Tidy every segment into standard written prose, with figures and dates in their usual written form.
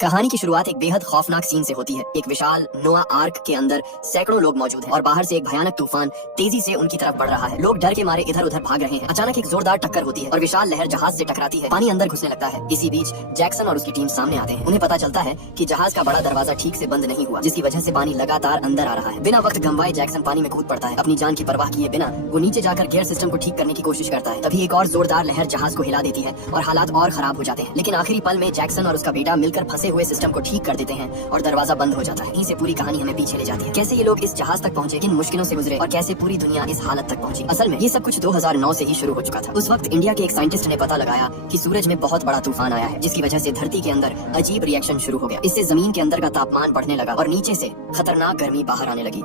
कहानी की शुरुआत एक बेहद खौफनाक सीन से होती है। एक विशाल नोआ आर्क के अंदर सैकड़ों लोग मौजूद हैं और बाहर से एक भयानक तूफान तेजी से उनकी तरफ बढ़ रहा है। लोग डर के मारे इधर उधर भाग रहे हैं। अचानक एक जोरदार टक्कर होती है और विशाल लहर जहाज से टकराती है। पानी अंदर घुसने लगता है। इसी बीच जैक्सन और उसकी टीम सामने आते हैं। उन्हें पता चलता है कि जहाज का बड़ा दरवाजा ठीक से बंद नहीं हुआ, जिसकी वजह से पानी लगातार अंदर आ रहा है। बिना वक्त गंवाए जैक्सन पानी में कूद पड़ता है। अपनी जान की परवाह किए बिना वो नीचे जाकर गियर सिस्टम को ठीक करने की कोशिश करता है। तभी एक और जोरदार लहर जहाज को हिला देती है और हालात और खराब हो जाते हैं। लेकिन आखिरी पल में जैक्सन और उसका बेटा मिलकर फंसे हुए सिस्टम को ठीक कर देते हैं और दरवाजा बंद हो जाता है। यहीं से पूरी कहानी हमें पीछे ले जाती है। कैसे ये लोग इस जहाज तक पहुंचे, किन मुश्किलों से गुजरे और कैसे पूरी दुनिया इस हालत तक पहुंची। असल में ये सब कुछ 2009 से ही शुरू हो चुका था। उस वक्त इंडिया के एक साइंटिस्ट ने पता लगाया कि सूरज में बहुत बड़ा तूफान आया है, जिसकी वजह से धरती के अंदर अजीब रिएक्शन शुरू हो गया। इससे जमीन के अंदर का तापमान बढ़ने लगा और नीचे से खतरनाक गर्मी बाहर आने लगी।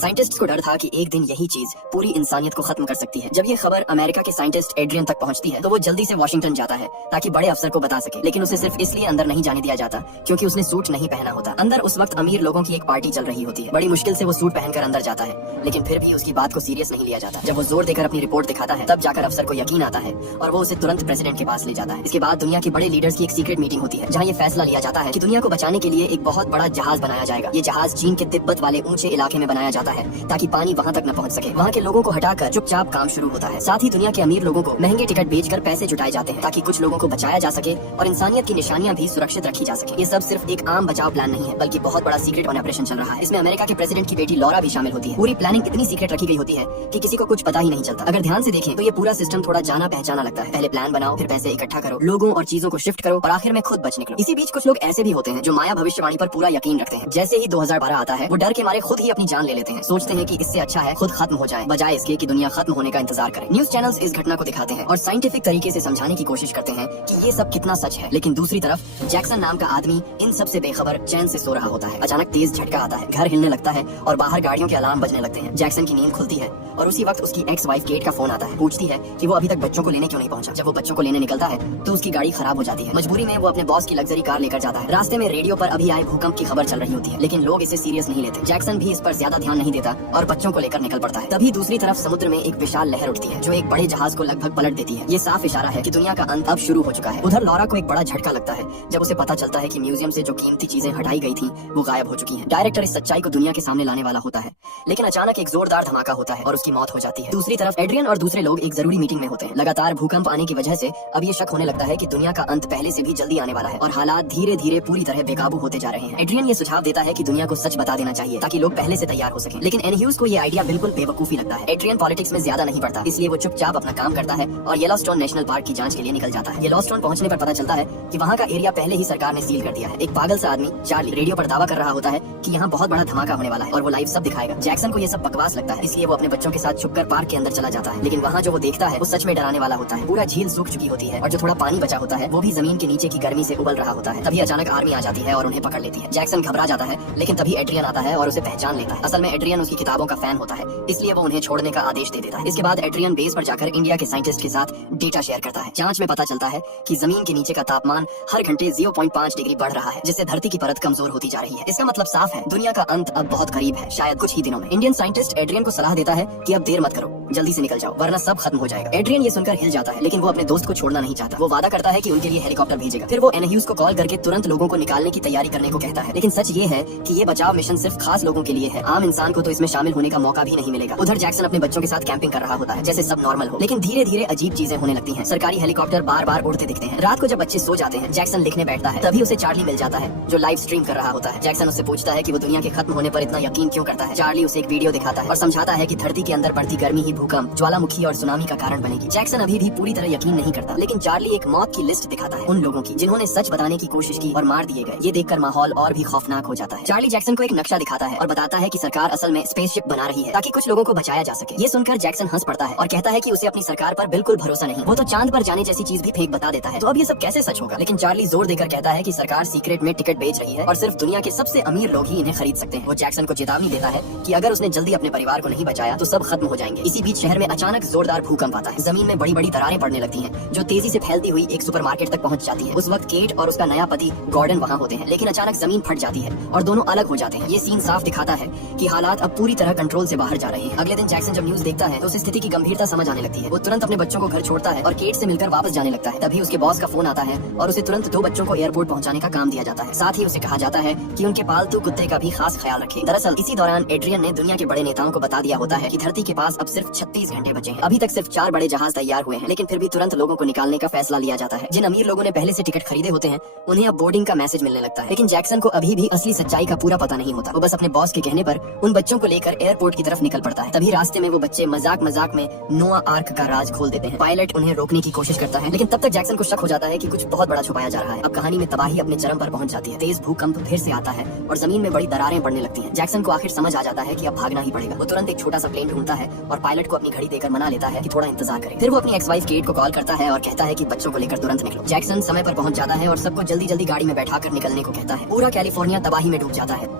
साइंटिस्ट्स को डर था कि एक दिन यही चीज पूरी इंसानियत को खत्म कर सकती है। जब ये खबर अमेरिका के साइंटिस्ट एड्रियन तक पहुंचती है तो वो जल्दी से वॉशिंगटन जाता है ताकि बड़े अफसर को बता सके। लेकिन उसे सिर्फ इसलिए अंदर नहीं जाने दिया जाता क्योंकि उसने सूट नहीं पहना होता। अंदर उस वक्त अमीर लोगों की एक पार्टी चल रही होती है। बड़ी मुश्किल से वो सूट पहनकर अंदर जाता है, लेकिन फिर भी उसकी बात को सीरियस नहीं लिया जाता। जब वो जोर देकर अपनी रिपोर्ट दिखाता है तब जाकर अफसर को यकीन आता है और वो उसे तुरंत प्रेसिडेंट के पास ले जाता है। इसके बाद दुनिया के बड़े लीडर्स की एक सीक्रेट मीटिंग होती है जहाँ ये फैसला लिया जाता है कि दुनिया को बचाने के लिए एक बहुत बड़ा जहाज बनाया जाएगा। ये जहाज चीन के तिब्बत वाले ऊंचे इलाके में बनाया जाता है ताकि पानी वहाँ तक न पहुँच सके। वहाँ के लोगों को हटाकर चुपचाप काम शुरू होता है। साथ ही दुनिया के अमीर लोगों को महंगे टिकट बेचकर पैसे जुटाए जाते हैं ताकि कुछ लोगों को बचाया जा सके और इंसानियत की निशानियां भी सुरक्षित रखी जा सके। ये सब सिर्फ एक आम बचाव प्लान नहीं है, बल्कि बहुत बड़ा सीक्रेट ऑपरेशन चल रहा है। इसमें अमेरिका के प्रेसिडेंट की बेटी लॉरा भी शामिल होती है। पूरी प्लानिंग इतनी सीक्रेट रखी गई होती है कि किसी को कुछ पता ही नहीं चलता। अगर ध्यान से देखें तो ये पूरा सिस्टम थोड़ा जाना पहचाना लगता है। पहले प्लान बनाओ, फिर पैसे इकट्ठा करो, लोगों और चीजों को शिफ्ट करो और आखिर में खुद बच निकलो। इसी बीच कुछ लोग ऐसे भी होते हैं जो माया भविष्यवाणी पर पूरा यकीन रखते हैं। जैसे ही 2012 आता है वो डर के मारे खुद ही अपनी जान ले लेते हैं। सोचते हैं कि इससे अच्छा है खुद खत्म हो जाए, बजाय इसके कि दुनिया खत्म होने का इंतजार करे। न्यूज चैनल्स इस घटना को दिखाते हैं और साइंटिफिक तरीके से समझाने की कोशिश करते हैं कि ये सब कितना सच है। लेकिन दूसरी तरफ जैक्सन नाम का आदमी इन सब से बेखबर चैन से सो रहा होता है। अचानक तेज झटका आता है, घर हिलने लगता है और बाहर गाड़ियों के अलार्म बजने लगते हैं। जैक्सन की नींद खुलती है और उसी वक्त उसकी एक्स वाइफ केट का फोन आता है। पूछती है कि वो अभी तक बच्चों को लेने क्यों नहीं पहुंचा। जब वो बच्चों को लेने निकलता है तो उसकी गाड़ी खराब हो जाती है। मजबूरी में वो अपने बॉस की लग्जरी कार लेकर जाता है। रास्ते में रेडियो पर अभी आए भूकंप की खबर चल रही होती है, लेकिन लोग इसे सीरियस नहीं लेते। जैक्सन भी इस पर ज्यादा ध्यान नहीं देता और बच्चों को लेकर निकल पड़ता है। तभी दूसरी तरफ समुद्र में एक विशाल लहर उठती है जो एक बड़े जहाज को लगभग पलट देती है। ये साफ इशारा है कि दुनिया का अंत अब शुरू हो चुका है। उधर लॉरा को एक बड़ा झटका लगता है जब उसे पता चलता है कि म्यूजियम से जो कीमती चीजें हटाई गई थी वो गायब हो चुकी हैं। डायरेक्टर इस सच्चाई को दुनिया के सामने लाने वाला होता है, लेकिन अचानक एक जोरदार धमाका होता है और उसकी मौत हो जाती है। दूसरी तरफ एड्रियन और दूसरे लोग एक जरूरी मीटिंग में होते हैं। लगातार भूकंप आने की वजह से अब ये शक होने लगता है कि दुनिया का अंत पहले से भी जल्दी आने वाला है और हालात धीरे धीरे पूरी तरह बेकाबू होते जा रहे हैं। एड्रियन ये सुझाव देता है कि दुनिया को सच बता देना चाहिए ताकि लोग पहले से तैयार हो सके, लेकिन एनह्यूज को ये आइडिया बिल्कुल बेवकूफी लगता है। एड्रियन पॉलिटिक्स में ज्यादा नहीं पड़ता, इसलिए वो चुपचाप अपना काम करता है और येलोस्टोन नेशनल पार्क की जांच के लिए निकल जाता है। येलोस्टोन पहुंचने पर पता चलता है कि वहाँ का एरिया पहले ही सरकार ने सील कर दिया है। एक पागल सा आदमी चार्ली रेडियो पर दावा कर रहा होता है कि यहाँ बहुत बड़ा धमाका होने वाला है और वो लाइव सब दिखाएगा। जैक्सन को ये सब बकवास लगता है, इसलिए वो अपने बच्चों के साथ छुपकर पार्क के अंदर चला जाता है। लेकिन वहाँ जो वो देखता है वो सच में डराने वाला होता है। पूरा झील सूख चुकी होती है और जो थोड़ा पानी बचा होता है वो भी जमीन के नीचे की गर्मी से उबल रहा होता है। तभी अचानक आर्मी आ जाती है और उन्हें पकड़ लेती है। जैक्सन घबरा जाता है, लेकिन तभी एड्रियन आता है और उसे पहचान लेता है। असल में एड्रियन उसकी किताबों का फैन होता है, इसलिए वो उन्हें छोड़ने का आदेश दे देता है। इसके बाद एड्रियन बेस पर जाकर इंडिया के साइंटिस्ट के साथ डेटा शेयर करता है। जांच में पता चलता है कि जमीन के नीचे का तापमान हर घंटे 0.5 डिग्री बढ़ रहा है, जिससे धरती की परत कमजोर होती जा रही है। इसका मतलब साफ है, दुनिया का अंत अब बहुत करीब है, शायद कुछ ही दिनों में। इंडियन साइंटिस्ट एड्रियन को सलाह देता है कि अब देर मत करो, जल्दी से निकल जाओ वरना सब खत्म हो जाएगा। एड्रियन ये सुनकर हिल जाता है, लेकिन वो अपने दोस्त को छोड़ना नहीं चाहता। वो वादा करता है कि उनके लिए हेलीकॉप्टर भेजेगा। फिर वो एनह्यूज को कॉल करके तुरंत लोगों को निकालने की तैयारी करने को कहता है। लेकिन सच ये है कि ये बचाव मिशन सिर्फ खास लोगों के लिए है, आम इंसान को तो इसमें शामिल होने का मौका भी नहीं मिलेगा। उधर जैक्सन अपने बच्चों के साथ कैंपिंग कर रहा होता है जैसे सब नॉर्मल हो, लेकिन धीरे धीरे अजीब चीजें होने लगती हैं। सरकारी हेलीकॉप्टर बार बार उड़ते दिखते हैं। रात को जब बच्चे सो जाते हैं जैक्सन लिखने बैठता है, तभी उसे चार्ली मिल जाता है जो लाइव स्ट्रीम कर रहा होता है। जैक्सन उससे पूछता है कि वो दुनिया के खत्म होने पर इतना यकीन क्यों करता है। चार्ली उसे एक वीडियो दिखाता है और समझाता है कि धरती के अंदर बढ़ती गर्मी ही भूकंप, ज्वालामुखी और सुनामी का कारण बनेगी। जैक्सन अभी भी पूरी तरह यकीन नहीं करता, लेकिन चार्ली एक मौत की लिस्ट दिखाता है उन लोगों की जिन्होंने सच बताने की कोशिश की और मार दिए गए। ये देखकर माहौल और भी खौफनाक हो जाता है। चार्ली जैक्सन को एक नक्शा दिखाता है और बताता है कि सरकार असल में स्पेसशिप बना रही है ताकि कुछ लोगों को बचाया जा सके। ये सुनकर जैक्सन हंस पड़ता है और कहता है कि उसे अपनी सरकार पर बिल्कुल भरोसा नहीं, वो तो चांद पर जाने जैसी चीज भी फेक बता देता है। तो अब ये सब कैसे सच होगा। लेकिन चार्ली जोर देकर कहता है कि सरकार सीक्रेट में टिकट बेच रही है और सिर्फ दुनिया के सबसे अमीर लोग ही इन्हें खरीद सकते हैं। वो जैक्सन को चेतावनी देता है कि अगर उसने जल्दी अपने परिवार को नहीं बचाया तो सब खत्म हो जाएंगे। इसी बीच शहर में अचानक जोरदार भूकंप आता है। जमीन में बड़ी बड़ी दरारें पड़ने लगती हैं, जो तेजी से फैलती हुई एक सुपरमार्केट तक पहुंच जाती है। उस वक्त केट और उसका नया पति गॉर्डन वहां होते हैं, लेकिन अचानक जमीन फट जाती है और दोनों अलग हो जाते हैं। ये सीन साफ दिखाता है कि हालात अब पूरी तरह कंट्रोल से बाहर जा रहे हैं। अगले दिन जैक्सन जब न्यूज देखता है तो उसे स्थिति की गंभीरता समझ आने लगती है। वो तुरंत अपने बच्चों को घर छोड़ता है और केट से मिलकर वापस जाने लगता है। तभी उसके बॉस का फोन आता है और उसे तुरंत 2 बच्चों को एयरपोर्ट पहुंचाने का काम दिया जाता है। साथ ही उसे कहा जाता है कि उनके पालतू कुत्ते का भी खास ख्याल रखें। दरअसल इसी दौरान एड्रियन ने दुनिया के बड़े नेताओं को बता दिया होता है कि धरती के पास अब सिर्फ 36 घंटे बचे हैं। अभी तक सिर्फ 4 बड़े जहाज तैयार हुए हैं, लेकिन फिर भी तुरंत लोगों को निकालने का फैसला लिया जाता है। जिन अमीर लोगों ने पहले से टिकट खरीदे होते हैं उन्हें अब बोर्डिंग का मैसेज मिलने लगता है। लेकिन जैक्सन को अभी भी असली सच्चाई का पूरा पता नहीं होता। वो बस अपने बॉस के कहने पर उन बच्चों को लेकर एयरपोर्ट की तरफ निकल पड़ता है। तभी रास्ते में वो बच्चे मजाक मजाक में नोआ आर्क का राज खोल देते हैं। पायलट उन्हें रोकने की कोशिश करता है, लेकिन तब तक जैक्सन को शक हो जाता है कि कुछ बहुत बड़ा छुपाया जा रहा है। अब कहानी में तबाही अपने चरम पर पहुंच जाती है। तेज भूकंप फिर से आता है और जमीन में बड़ी दरारें पड़ने लगती हैं। जैक्सन को आखिर समझ आ जाता है कि अब भागना ही पड़ेगा। वो तुरंत एक छोटा सा प्लेन ढूंढता है और पायलट को अपनी घड़ी देकर मना लेता है कि थोड़ा इंतजार करें। फिर वो अपनी एक्स वाइफ केट को कॉल करता है और कहता है कि बच्चों को लेकर तुरंत निकलो। जैक्सन समय पर पहुंच जाता है और सबको जल्दी जल्दी गाड़ी में बैठाकर निकलने को कहता है। पूरा कैलिफोर्निया तबाही में डूब जाता है।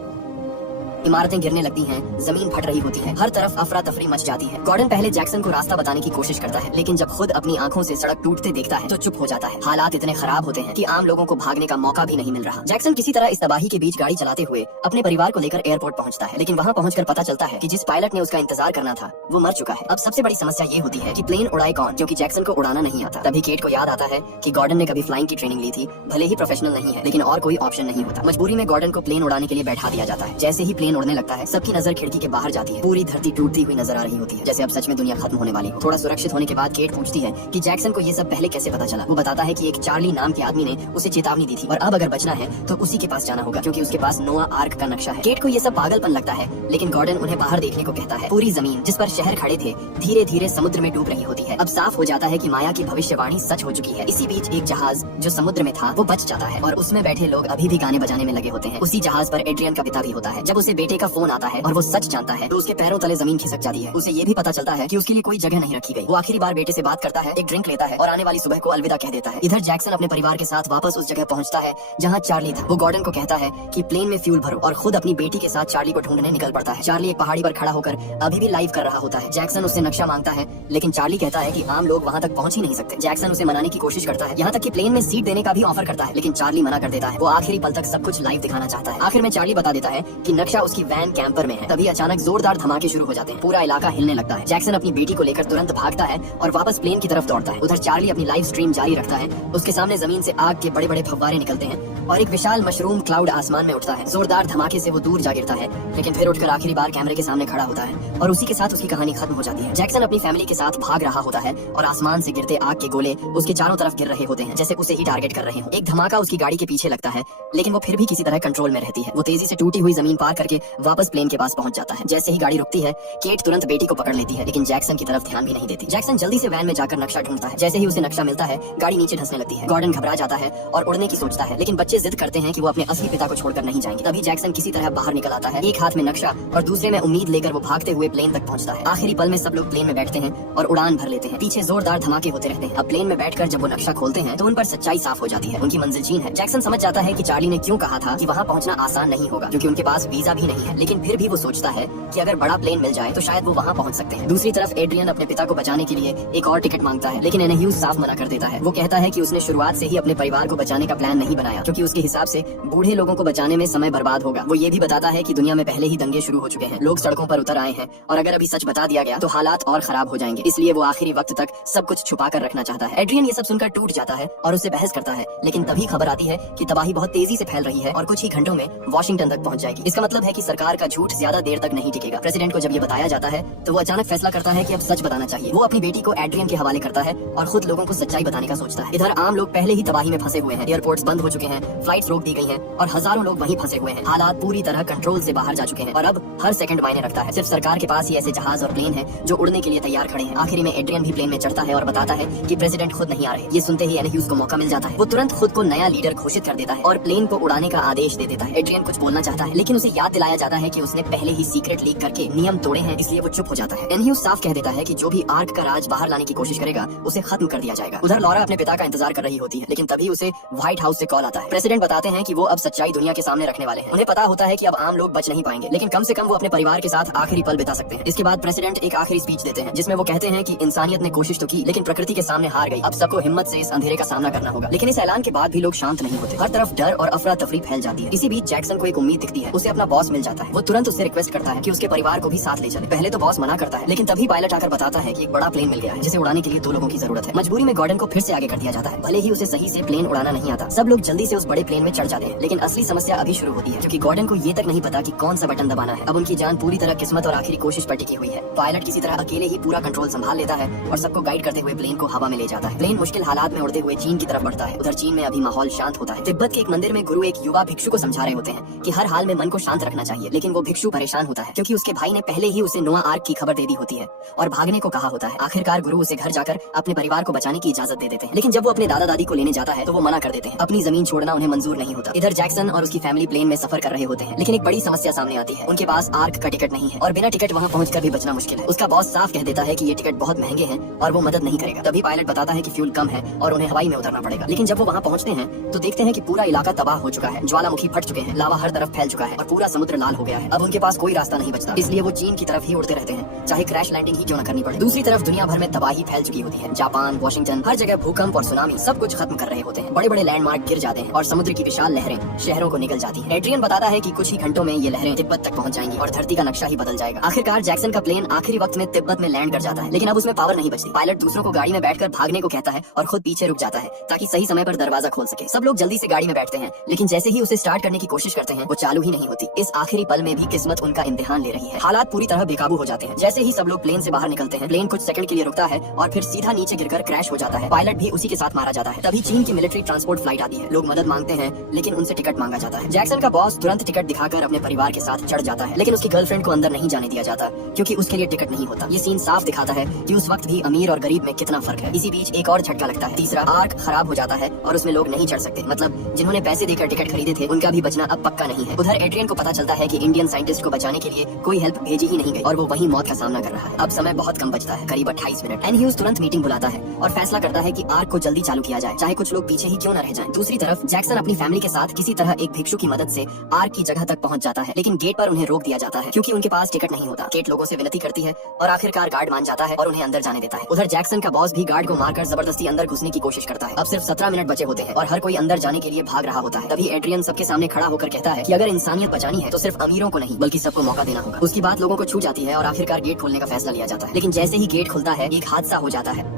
इमारतें गिरने लगती हैं, जमीन फट रही होती है, हर तरफ अफरा तफरी मच जाती है। गॉर्डन पहले जैक्सन को रास्ता बताने की कोशिश करता है, लेकिन जब खुद अपनी आंखों से सड़क टूटते देखता है तो चुप हो जाता है। हालात इतने खराब होते हैं कि आम लोगों को भागने का मौका भी नहीं मिल रहा। जैक्सन किसी तरह इस तबाही के बीच गाड़ी चलाते हुए अपने परिवार को लेकर एयरपोर्ट पहुंचता है, लेकिन वहां पहुंचकर पता चलता है कि जिस पायलट ने उसका इंतजार करना था वो मर चुका है। अब सबसे बड़ी समस्या ये होती है कि प्लेन उड़ाए कौन, क्योंकि जैक्सन को उड़ाना नहीं आता। तभी केट को याद आता है कि गॉर्डन ने कभी फ्लाइंग की ट्रेनिंग ली थी, भले ही प्रोफेशनल नहीं है, लेकिन और कोई ऑप्शन नहीं होता। मजबूरी में गॉर्डन को प्लेन उड़ाने के लिए बैठा दिया जाता है। जैसे ही प्लेन उड़ने लगता है सबकी नजर खिड़की के बाहर जाती है। पूरी धरती टूटती हुई नजर आ रही होती है, जैसे अब सच में दुनिया खत्म होने वाली हो। थोड़ा सुरक्षित होने के बाद केट पूछती है कि जैक्सन को ये सब पहले कैसे पता चला। वो बताता है कि एक चार्ली नाम के आदमी ने उसे चेतावनी दी थी और अब अगर बचना है तो उसी के पास जाना होगा, क्योंकि उसके पास नोआ आर्क का नक्शा है। केट को ये सब पागलपन लगता है, लेकिन गॉर्डन उन्हें बाहर देखने को कहता है। पूरी जमीन जिस पर शहर खड़े थे धीरे धीरे समुद्र में डूब रही होती है। अब साफ हो जाता है कि माया की भविष्यवाणी सच हो चुकी है। इसी बीच एक जहाज जो समुद्र में था वो बच जाता है और उसमें बैठे लोग अभी भी गाने बजाने में लगे होते हैं। उसी जहाज पर एड्रियन का पिता भी होता है। जब उसे बेटे का फोन आता है और वो सच जानता है तो उसके पैरों तले जमीन खिसक जाती है। उसे ये भी पता चलता है कि उसके लिए कोई जगह नहीं रखी गई। वो आखिरी बार बेटे से बात करता है, एक ड्रिंक लेता है और आने वाली सुबह को अलविदा कह देता है। इधर जैक्सन अपने परिवार के साथ वापस उस जगह पहुंचता है जहां चार्ली था। वो गॉर्डन को कहता है कि प्लेन में फ्यूल भरो और खुद अपनी बेटी के साथ चार्ली को ढूंढने निकल पड़ता है। चार्ली एक पहाड़ी पर खड़ा होकर अभी भी लाइव कर रहा होता है। जैक्सन उससे नक्शा मांगता है, लेकिन चार्ली कहता है कि आम लोग वहां तक पहुंच ही नहीं सकते। जैक्सन उसे मनाने की कोशिश करता है, यहाँ तक कि प्लेन में सीट देने का भी ऑफर करता है, लेकिन चार्ली मना कर देता है। वो आखिरी पल तक सब कुछ लाइव दिखाना चाहता है। आखिर में चार्ली बता देता है कि नक्शा उसकी वैन कैंपर में है। तभी अचानक जोरदार धमाके शुरू हो जाते हैं। पूरा इलाका हिलने लगता है। जैक्सन अपनी बेटी को लेकर तुरंत भागता है और वापस प्लेन की तरफ दौड़ता है। उधर चार्ली अपनी लाइव स्ट्रीम जारी रखता है। उसके सामने जमीन से आग के बड़े बड़े फव्वारे निकलते हैं और एक विशाल मशरूम क्लाउड आसमान में उठता है। जोरदार धमाके से वो दूर जा गिरता है, लेकिन फिर उठकर आखिरी बार कैमरे के सामने खड़ा होता है और उसी के साथ उसकी कहानी खत्म हो जाती है। जैक्सन अपनी फैमिली के साथ भाग रहा होता है और आसमान से गिरते आग के गोले उसके चारों तरफ गिर रहे होते हैं, जैसे उसे ही टारगेट कर रहे हो। एक धमाका उसकी गाड़ी के पीछे लगता है, लेकिन वो फिर भी किसी तरह कंट्रोल में रहती है। वो तेजी से टूटी हुई जमीन पार करके वापस प्लेन के पास पहुंच जाता है। जैसे ही गाड़ी रुकती है केट तुरंत बेटी को पकड़ लेती है, लेकिन जैक्सन की तरफ ध्यान भी नहीं देती। जैक्सन जल्दी से वैन में जाकर नक्शा ढूंढता है। जैसे ही उसे नक्शा मिलता है गाड़ी नीचे धंसने लगती है। गॉर्डन घबरा जाता है और उड़ने की सोचता है, लेकिन बच्चे जिद करते हैं कि वो अपने असली पिता को छोड़कर नहीं जाएंगे। तभी जैक्सन किसी तरह बाहर निकल आता है, एक हाथ में नक्शा और दूसरे में उम्मीद लेकर वो भागते हुए प्लेन तक पहुंचता है। आखिरी पल में सब लोग प्लेन में बैठते हैं और उड़ान भर लेते हैं। पीछे जोरदार धमाके होते रहते हैं। अब प्लेन में बैठकर जब वो नक्शा खोलते हैं तो उन पर सच्चाई साफ हो जाती है। उनकी मंजिल चीन है। जैक्सन समझ जाता है कि चार्ली ने क्यों कहा था कि वहाँ पहुँचना आसान नहीं होगा, क्योंकि उनके पास वीजा भी नहीं है। लेकिन फिर भी वो सोचता है कि अगर बड़ा प्लेन मिल जाए तो शायद वो वहाँ पहुँच सकते हैं। दूसरी तरफ एड्रियन अपने पिता को बचाने के लिए एक और टिकट मांगता है, लेकिन एनह्यूज साफ मना कर देता है। वो कहता है कि उसने शुरुआत से ही अपने परिवार को बचाने का प्लान नहीं बनाया, क्योंकि उसके हिसाब से बूढ़े लोगों को बचाने में समय बर्बाद होगा। वो ये भी बताता है कि दुनिया में पहले ही दंगे शुरू हो चुके हैं, लोग सड़कों पर उतर आए हैं और अगर अभी सच बता दिया गया तो हालात और खराब हो जाएंगे। इसलिए वो आखिरी वक्त तक सब कुछ छुपा कर रखना चाहता है। एड्रियन ये सब सुनकर टूट जाता है और उससे बहस करता है, लेकिन तभी खबर आती है कि तबाही बहुत तेजी से फैल रही है और कुछ ही घंटों में वॉशिंगटन तक पहुंच जाएगी। इसका मतलब है कि सरकार का झूठ ज्यादा देर तक नहीं टिकेगा। प्रेसिडेंट को जब ये बताया जाता है तो वो अचानक फैसला करता है कि अब सच बताना चाहिए। वो अपनी बेटी को एड्रियन के हवाले करता है और खुद लोगों को सच्चाई बताने का सोचता है। इधर आम लोग पहले ही तबाही में फंसे हुए हैं। एयरपोर्ट्स बंद हो चुके हैं, फ्लाइट्स रोक दी गई हैं और हजारों लोग वहीं फंसे हुए हैं। हालात पूरी तरह कंट्रोल से बाहर जा चुके हैं और अब हर सेकंड मायने रखता है। सिर्फ सरकार के पास ही ऐसे जहाज और प्लेन हैं जो उड़ने के लिए तैयार खड़े हैं। आखिरी में एड्रियन भी प्लेन में चढ़ता है और बताता है कि प्रेसिडेंट खुद नहीं आ रहे। ये सुनते ही एनह्यूज को मौका मिल जाता है। वो तुरंत खुद को नया लीडर घोषित कर देता है और प्लेन को उड़ाने का आदेश दे देता है। एड्रियन कुछ बोलना चाहता है, लेकिन उसे याद दिलाया बताया जाता है कि उसने पहले ही सीक्रेट लीक करके नियम तोड़े हैं, इसलिए वो चुप हो जाता है। एनह्यूज साफ कह देता है कि जो भी आर्क का राज बाहर लाने की कोशिश करेगा उसे खत्म कर दिया जाएगा। उधर लॉरा अपने पिता का इंतजार कर रही होती है, लेकिन तभी उसे व्हाइट हाउस से कॉल आता है। प्रेसिडेंट बताते हैं कि वो अब सच्चाई दुनिया के सामने रखने वाले हैं। उन्हें पता होता है कि अब आम लोग बच नहीं पाएंगे, लेकिन कम से कम वो अपने परिवार के साथ आखिरी पल बिता सकते हैं। इसके बाद प्रेसिडेंट एक आखिरी स्पीच देते हैं, जिसमें वो कहते हैं कि इंसानियत ने कोशिश तो की, लेकिन प्रकृति के सामने हार गई। अब सबको हिम्मत से इस अंधेरे का सामना करना होगा। लेकिन इस ऐलान के बाद भी लोग शांत नहीं होते। हर तरफ डर और अफरा तफरी फैल जाती है। इसी बीच जैक्सन को एक उम्मीद दिखती है। उसे अपना बॉस मिल जाता है। वो तुरंत उससे रिक्वेस्ट करता है कि उसके परिवार को भी साथ ले चले। पहले तो बॉस मना करता है, लेकिन तभी पायलट आकर बताता है कि एक बड़ा प्लेन मिल गया है, जिसे उड़ाने के लिए 2 लोगों की जरूरत है। मजबूरी में गॉर्डन को फिर से आगे कर दिया जाता है। भले ही उसे सही से प्लेन उड़ाना नहीं आता। सब लोग जल्दी से उस बड़े प्लेन में चढ़ जाते हैं, लेकिन असली समस्या अभी शुरू होती है, क्योंकि गॉर्डन को ये तक नहीं पता कि कौन सा बटन दबाना है। अब उनकी जान पूरी तरह किस्मत और आखिरी कोशिश पर टिकी हुई है। पायलट किसी तरह अकेले ही पूरा कंट्रोल संभाल लेता है और सबको गाइड करते हुए प्लेन को हवा में ले जाता है। प्लेन मुश्किल हालात में उड़ते हुए चीन की तरफ बढ़ता है। उधर चीन में अभी माहौल शांत होता है। तिब्बत के एक मंदिर में गुरु एक युवा भिक्षु को समझा रहे होते हैं कि हर हाल में मन को शांत रखना चाहिए, लेकिन वो भिक्षु परेशान होता है, क्योंकि उसके भाई ने पहले ही उसे नोआ आर्क की खबर दे दी होती है और भागने को कहा होता है। आखिरकार गुरु उसे घर जाकर अपने परिवार को बचाने की इजाजत दे देते हैं, लेकिन जब वो अपने दादा दादी को लेने जाता है तो वो मना कर देते हैं। अपनी जमीन छोड़ना उन्हें मंजूर नहीं होता। इधर जैक्सन और उसकी फैमिली प्लेन में सफर कर रहे होते हैं, लेकिन एक बड़ी समस्या सामने आती है। उनके पास आर्क का टिकट नहीं है और बिना टिकट वहाँ पहुंचकर भी बचना मुश्किल है। उसका बॉस साफ कह देता है कि ये टिकट बहुत महंगे हैं और वो मदद नहीं करेगा। तभी पायलट बताता है कि फ्यूल कम है और उन्हें हवाई में उतरना पड़ेगा। लेकिन जब वो वहाँ पहुंचते हैं तो देखते हैं कि पूरा इलाका तबाह हो चुका है। ज्वालामुखी फट चुके हैं, लावा हर तरफ फैल चुका है और पूरा समुद्र लाल हो गया है। अब उनके पास कोई रास्ता नहीं बचता, इसलिए वो चीन की तरफ ही उड़ते रहते हैं, चाहे क्रैश लैंडिंग ही क्यों न करनी पड़े। दूसरी तरफ दुनिया भर में तबाही फैल चुकी होती है। जापान, वॉशिंगटन, हर जगह भूकंप और सुनामी सब कुछ खत्म कर रहे होते हैं। बड़े बड़े लैंडमार्क गिर जाते हैं और समुद्र की विशाल लहरें शहरों को निगल जाती हैं। एड्रियन बताता है कि कुछ ही घंटों में ये लहरें तिब्बत तक पहुंच जाएंगी और धरती का नक्शा ही बदल जाएगा। आखिरकार जैक्सन का प्लेन आखिरी वक्त में तिब्बत में लैंड कर जाता है, लेकिन अब उसमें पावर नहीं बचती। पायलट दूसरों को गाड़ी में बैठकर भागने को कहता है और खुद पीछे रुक जाता है ताकि सही समय पर दरवाजा खोल सके। सब लोग जल्दी से गाड़ी में बैठते हैं, लेकिन जैसे ही उसे स्टार्ट करने की कोशिश करते हैं वो चालू ही नहीं होती। इस आखिरी पल में भी किस्मत उनका इम्तिहान ले रही है। हालात पूरी तरह बेकाबू हो जाते हैं। जैसे ही सब लोग प्लेन से बाहर निकलते हैं, प्लेन कुछ सेकंड के लिए रुकता है और फिर सीधा नीचे गिरकर क्रैश हो जाता है। पायलट भी उसी के साथ मारा जाता है। तभी चीन की मिलिट्री ट्रांसपोर्ट फ्लाइट आती है। लोग मदद मांगते हैं, लेकिन उनसे टिकट मांगा जाता है। जैक्सन का बॉस तुरंत टिकट दिखाकर अपने परिवार के साथ चढ़ जाता है, लेकिन उसकी गर्लफ्रेंड को अंदर नहीं जाने दिया जाता, क्योंकि उसके लिए टिकट नहीं होता। ये सीन साफ दिखाता है कि उस वक्त भी अमीर और गरीब में कितना फर्क है। इसी बीच एक और झटका लगता है। तीसरा आर्क खराब हो जाता है और उसमें लोग नहीं चढ़ सकते। मतलब जिन्होंने पैसे देकर टिकट खरीदे थे उनका भी बचना अब पक्का नहीं है। उधर एड्रियन को पता चलता है कि इंडियन साइंटिस्ट को बचाने के लिए कोई हेल्प भेजी ही नहीं गई और वो वहीं मौत का सामना कर रहा है। अब समय बहुत कम बचता है, करीब 28 मिनट। एनह्यूज तुरंत मीटिंग बुलाता है और फैसला करता है कि आर्क को जल्दी चालू किया जाए, चाहे कुछ लोग पीछे ही क्यों न रह जाएं। दूसरी तरफ जैक्सन अपनी फैमिली के साथ किसी तरह एक भिक्षु की मदद से आर्क की जगह तक पहुंच जाता है, लेकिन गेट पर उन्हें रोक दिया जाता है क्योंकि उनके पास टिकट नहीं होता। गेट लोगों से विनती करती है और आखिरकार गार्ड मान जाता है और उन्हें अंदर जाने देता है। उधर जैक्सन का बॉस भी गार्ड को मारकर जबरदस्ती अंदर घुसने की कोशिश करता है। अब सिर्फ 17 मिनट बचे होते हैं और हर कोई अंदर जाने के लिए भाग रहा होता है। तभी एड्रियन सबके सामने खड़ा होकर कहता है कि अगर इंसानियत बचानी है तो सिर्फ अमीरों को नहीं बल्कि सबको मौका देना होगा। उसकी बात लोगों को छू जाती है और आखिरकार गेट खोलने का फैसला लिया जाता है। लेकिन जैसे ही गेट खुलता है एक हादसा हो जाता है।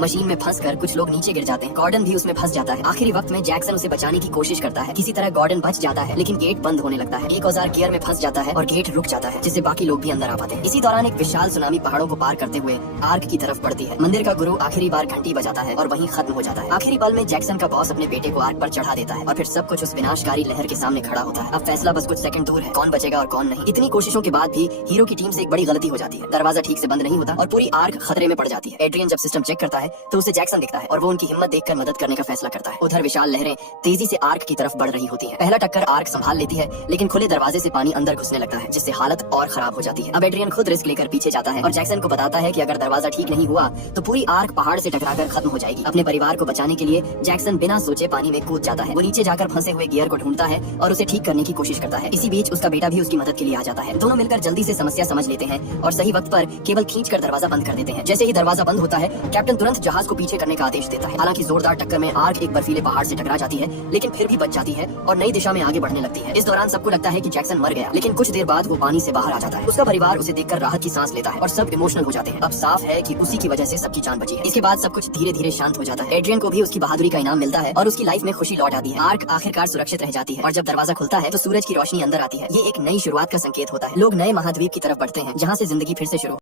मशीन में फंसकर कुछ लोग नीचे गिर जाते हैं। गॉर्डन भी उसमें फंस जाता है। आखिरी वक्त में जैक्सन उसे बचाने की कोशिश करता है। किसी तरह गॉर्डन बच जाता है, लेकिन गेट बंद होने लगता है। एक औजार गियर में फंस जाता है और गेट रुक जाता है, जिससे बाकी लोग भी अंदर आ पाते हैं। इसी दौरान एक विशाल सुनामी पहाड़ों को पार करते हुए आर्क की तरफ बढ़ती है। मंदिर का गुरु आखिरी बार घंटी बजाता है और वहीं खत्म हो जाता है। आखिरी पल में जैक्सन का बॉस अपने बेटे को आर्क पर चढ़ा देता है और फिर सब कुछ उस विनाशकारी लहर के सामने खड़ा होता है। अब फैसला बस कुछ सेकंड दूर है, कौन बचेगा और कौन नहीं। इतनी कोशिशों के बाद भी हीरो की टीम से एक बड़ी गलती हो जाती है। दरवाजा ठीक से बंद नहीं होता और पूरी आर्क खतरे में पड़ जाती है। एड्रियन जब सिस्टम चेक करता है तो उसे जैक्सन दिखता है और वो उनकी हिम्मत देखकर मदद करने का फैसला करता है। उधर विशाल लहरें तेजी से आर्क की तरफ बढ़ रही होती हैं। पहला टक्कर आर्क संभाल लेती है, लेकिन खुले दरवाजे से पानी अंदर घुसने लगता है, जिससे हालत और खराब हो जाती है। अब एड्रियन खुद रिस्क लेकर पीछे जाता है और जैक्सन को बताता है कि अगर दरवाजा ठीक नहीं हुआ तो पूरी आर्क पहाड़ से टकराकर खत्म हो जाएगी। अपने परिवार को बचाने के लिए जैक्सन बिना सोचे पानी में कूद जाता है। वो नीचे जाकर फंसे हुए गियर को ढूंढता है और उसे ठीक करने की कोशिश करता है। इसी बीच उसका बेटा भी उसकी मदद के लिए आ जाता है। दोनों मिलकर जल्दी से समस्या समझ लेते हैं और सही वक्त पर केबल खींचकर दरवाजा बंद कर देते हैं। जैसे ही दरवाजा बंद होता है कैप्टन तुरंत जहाज को पीछे करने का आदेश देता है। हालांकि जोरदार टक्कर में आर्क एक बर्फीले पहाड़ से टकरा जाती है, लेकिन फिर भी बच जाती है और नई दिशा में आगे बढ़ने लगती है। इस दौरान सबको लगता है कि जैक्सन मर गया, लेकिन कुछ देर बाद वो पानी से बाहर आ जाता है। उसका परिवार उसे देखकर राहत की सांस लेता है और सब इमोशनल हो जाते हैं। अब साफ है कि उसी की वजह से सबकी जान बची है। इसके बाद सब कुछ धीरे धीरे शांत हो जाता है। एड्रियन को भी उसकी बहादुरी का इनाम मिलता है और उसकी लाइफ में खुशी लौट आती है। आर्क आखिरकार सुरक्षित रह जाती है और जब दरवाजा खुलता है तो सूरज की रोशनी अंदर आती है। ये एक नई शुरुआत का संकेत होता है। लोग नए महाद्वीप की तरफ बढ़ते हैं, जहाँ से जिंदगी फिर से शुरू